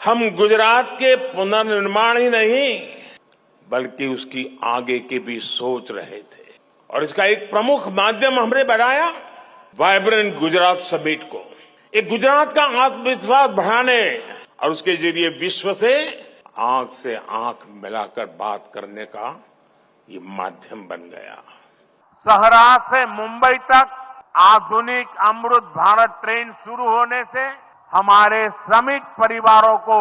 हम गुजरात के पुनर्निर्माण ही नहीं बल्कि उसकी आगे की भी सोच रहे थे और इसका एक प्रमुख माध्यम हमने बनाया वाइब्रेंट गुजरात समिट को। एक गुजरात का आत्मविश्वास बढ़ाने और उसके जरिए विश्व से आंख मिलाकर बात करने का ये माध्यम बन गया। सहरा से मुंबई तक आधुनिक अमृत भारत ट्रेन शुरू होने से हमारे श्रमिक परिवारों को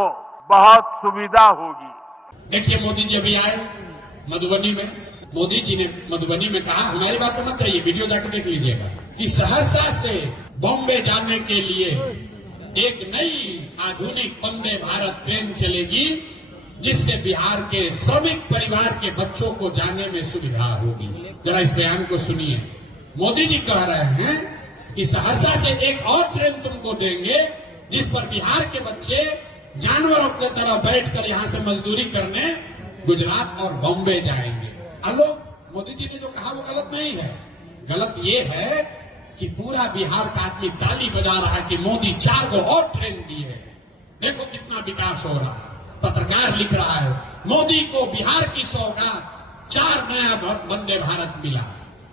बहुत सुविधा होगी। देखिए, मोदी जी अभी आए मधुबनी में। मोदी जी ने मधुबनी में कहा, हमारी बात तो मत कहिए, वीडियो जाकर देख लीजिएगा, कि सहरसा से बॉम्बे जाने के लिए एक नई आधुनिक वंदे भारत ट्रेन चलेगी जिससे बिहार के श्रमिक परिवार के बच्चों को जाने में सुविधा होगी। जरा इस बयान को सुनिए। मोदी जी कह रहे हैं कि सहरसा से एक और ट्रेन तुमको देंगे जिस पर बिहार के बच्चे जानवरों की तरह बैठकर यहाँ से मजदूरी करने गुजरात और बॉम्बे जाएंगे। हेलो, मोदी जी ने जो कहा वो गलत नहीं है। गलत ये है कि पूरा बिहार का आदमी ताली बजा रहा है कि मोदी 4 और ट्रेन दिए हैं, देखो कितना विकास हो रहा है। पत्रकार लिख रहा है, मोदी को बिहार की सौगात 4 नया वंदे भारत मिला।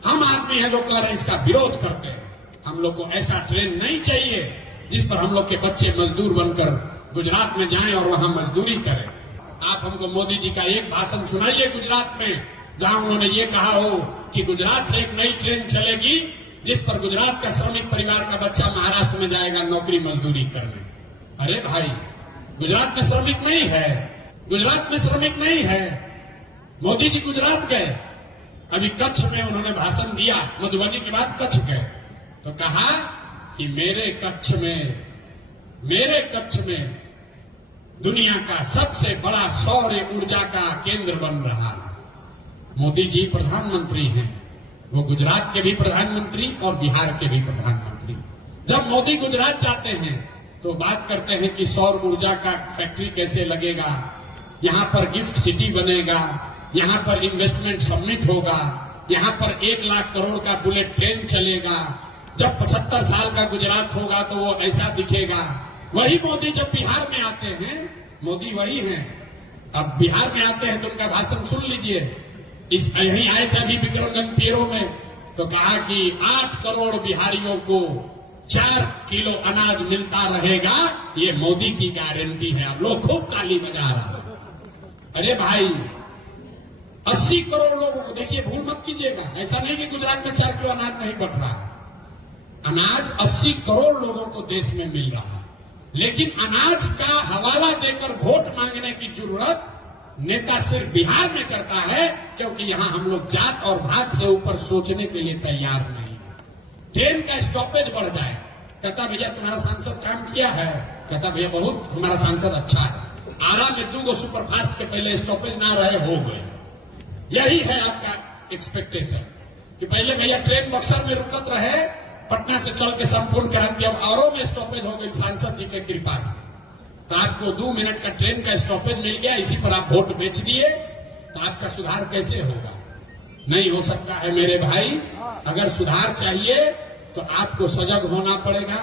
हम आदमी हैं जो कह रहे हैं इसका विरोध करते हैं। हम लोग को ऐसा ट्रेन नहीं चाहिए जिस पर हम लोग के बच्चे मजदूर बनकर गुजरात में जाएं और वहां मजदूरी करें। आप हमको मोदी जी का एक भाषण सुनाइए गुजरात में जहां उन्होंने ये कहा हो कि गुजरात से एक नई ट्रेन चलेगी जिस पर गुजरात का श्रमिक परिवार का बच्चा महाराष्ट्र में जाएगा नौकरी मजदूरी करने। अरे भाई, गुजरात में श्रमिक नहीं है, गुजरात में श्रमिक नहीं है। मोदी जी गुजरात गए, अभी कच्छ में उन्होंने भाषण दिया, मधुबनी के बाद कच्छ गए तो कहा कि मेरे कच्छ में दुनिया का सबसे बड़ा सौर ऊर्जा का केंद्र बन रहा है। मोदी जी प्रधानमंत्री हैं, वो गुजरात के भी प्रधानमंत्री और बिहार के भी प्रधानमंत्री। जब मोदी गुजरात जाते हैं तो बात करते हैं कि सौर ऊर्जा का फैक्ट्री कैसे लगेगा, यहाँ पर गिफ्ट सिटी बनेगा, यहाँ पर इन्वेस्टमेंट समिट होगा, यहाँ पर 1 लाख करोड़ का बुलेट ट्रेन चलेगा। जब 75 साल का गुजरात होगा तो वो ऐसा दिखेगा। वही मोदी जब बिहार में आते हैं, मोदी वही हैं, अब बिहार में आते हैं तो उनका भाषण सुन लीजिए। यहीं आए थे अभी विक्रमगंज पीरो में तो कहा कि 8 करोड़ बिहारियों को 4 किलो अनाज मिलता रहेगा, ये मोदी की गारंटी है। अब लोग खूब ताली बजा रहा है। अरे भाई, 80 करोड़ लोगों को, देखिए भूल मत कीजिएगा, ऐसा नहीं कि गुजरात में 4 किलो अनाज नहीं बट रहा है। अनाज 80 करोड़ लोगों को देश में मिल रहा है, लेकिन अनाज का हवाला देकर वोट मांगने की जरूरत नेता सिर्फ बिहार में करता है क्योंकि यहां हम लोग जात और भात से ऊपर सोचने के लिए तैयार नहीं है। ट्रेन का स्टॉपेज बढ़ जाए, कहता भैया तुम्हारा सांसद काम किया है, कहता भैया बहुत हमारा सांसद अच्छा है। आरा में 2 सुपरफास्ट के पहले स्टॉपेज ना रहे, हो गए। यही है आपका एक्सपेक्टेशन कि पहले भैया ट्रेन बक्सर में रुकत रहे, पटना से चल के संपूर्ण क्रांति, अब औरों में स्टॉपेज हो गई सांसद जी के कृपा से। तो आपको 2 मिनट का ट्रेन का स्टॉपेज मिल गया, इसी पर आप वोट बेच दिए, तो आपका सुधार कैसे होगा? नहीं हो सकता है मेरे भाई। अगर सुधार चाहिए तो आपको सजग होना पड़ेगा।